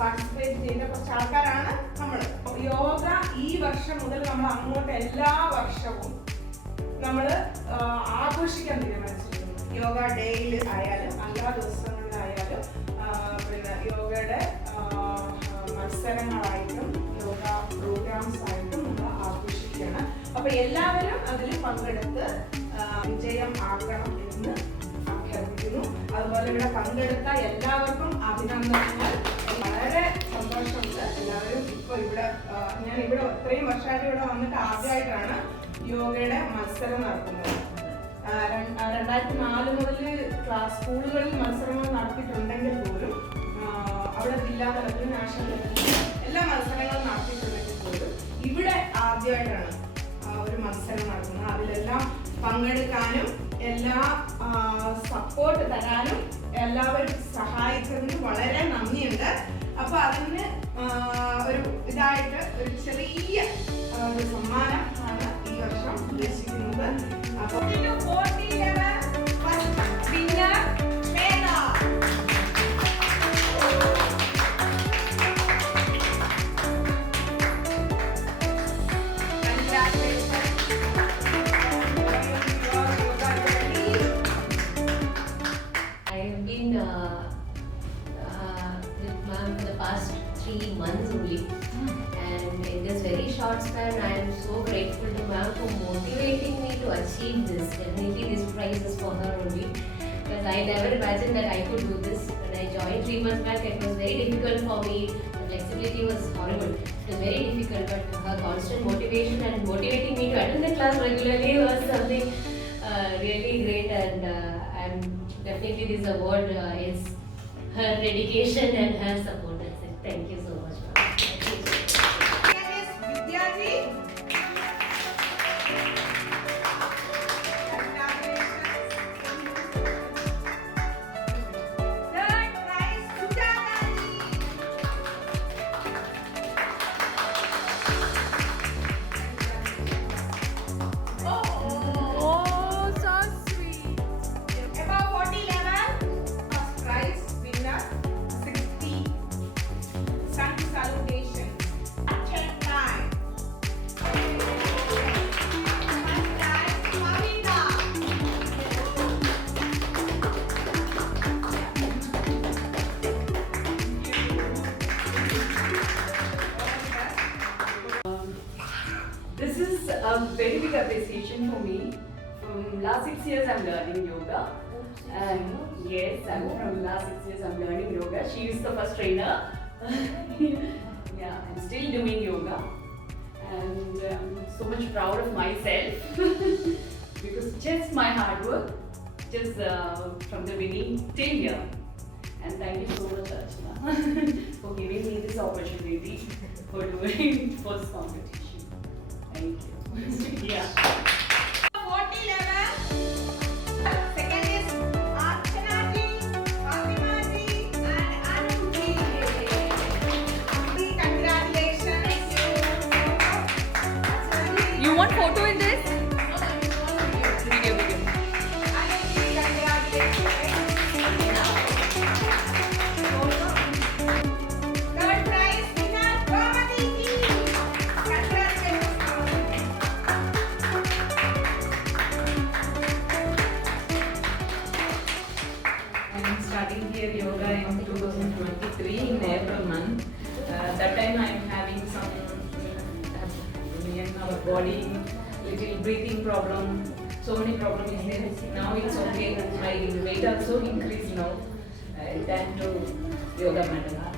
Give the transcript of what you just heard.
പാർട്ടിസിപ്പേറ്റ് ചെയ്ത കുറച്ച് ആൾക്കാരാണ് നമ്മൾ. യോഗ ഈ വർഷം മുതൽ നമ്മൾ അങ്ങോട്ട് എല്ലാ വർഷവും നമ്മൾ ആഘോഷിക്കാൻ തീരുമാനിച്ചിരിക്കുന്നു. യോഗ ഡേയിൽ ആയാലും എല്ലാ ദിവസങ്ങളിലായാലും പിന്നെ യോഗയുടെ മത്സരങ്ങളായിട്ടും യോഗ പ്രോഗ്രാംസ് ആയിട്ടും നമ്മൾ ആഘോഷിക്കുകയാണ്. അപ്പൊ എല്ലാവരും അതിൽ പങ്കെടുത്ത് വിജയം ആക്കണം എന്ന് അഭ്യർത്ഥിക്കുന്നു. അതുപോലെ ഇവിടെ പങ്കെടുത്ത എല്ലാവർക്കും അഭിനന്ദനങ്ങൾ. വളരെ സന്തോഷമുണ്ട്. എല്ലാവരും ഇപ്പോൾ ഇവിടെ ഞാൻ ഇവിടെ ഇത്രയും വർഷമായിട്ട് ഇവിടെ വന്നിട്ട് ആദ്യമായിട്ടാണ് യോഗയുടെ മത്സരം നടത്തുന്നത്. 2004 മുതൽ സ്കൂളുകളിൽ മത്സരങ്ങൾ നടത്തിയിട്ടുണ്ടെങ്കിൽ പോലും അവിടെ ജില്ലാ തലത്തിൽ നാഷണൽ തലത്തിൽ എല്ലാ മത്സരങ്ങളും നടത്തിയിട്ടുണ്ടെങ്കിൽ പോലും ഇവിടെ ആദ്യമായിട്ടാണ് ഒരു മത്സരം നടത്തുന്നത്. അതിലെല്ലാം പങ്കെടുക്കാനും എല്ലാ സപ്പോർട്ട് തരാനും എല്ലാവരും സഹായിച്ചതിന് വളരെ നന്ദിയുണ്ട്. അപ്പൊ അതിന് ഒരു ഇതായിട്ട് ഒരു ചെറിയ ഒരു സമ്മാനം ആണ് ഈ വർഷം ഉദ്ദേശിക്കുന്നത്. അപ്പോൾ past 3 months only, and in this very short span I am so grateful to ma'am for motivating me to achieve this. Definitely this prize is for her only, because I never imagined that I could do this. When I joined 3 months back, it was very difficult for me. The flexibility was horrible. It was very difficult, but her constant motivation and motivating me to attend the class regularly was something really great, and I'm definitely this award is her dedication and her support. That's it. Thank you so much, ma'am. Vidyaji. Third prize, Sujataji. Oh, so sweet. Above 40 level, first prize winner 60. Sun salutation. Check time. First prize, Kavita. This is a very big appreciation for me. From last 6 years I'm learning yoga. And yes, from last 6 years I'm learning yoga. She is the first trainer. Yeah, I'm still doing yoga. And I'm so much proud of myself because just my hard work, just from the beginning till here. And thank you so much, Archana, for giving me this opportunity for doing first competition. Thank you. Yeah. 40 level. Second is Archanaji, Fatimaji, and Anuji. Congratulations. You want photo in this? Video. Anuji, congratulations. Third prize winner, Ramadi ji. Congratulations. I'm starting here yoga in 2023 in April month. That time I'm having some in our body, little breathing problem, so many problems is there. Now it's okay. My weight also increased now. Thanks to yoga madam.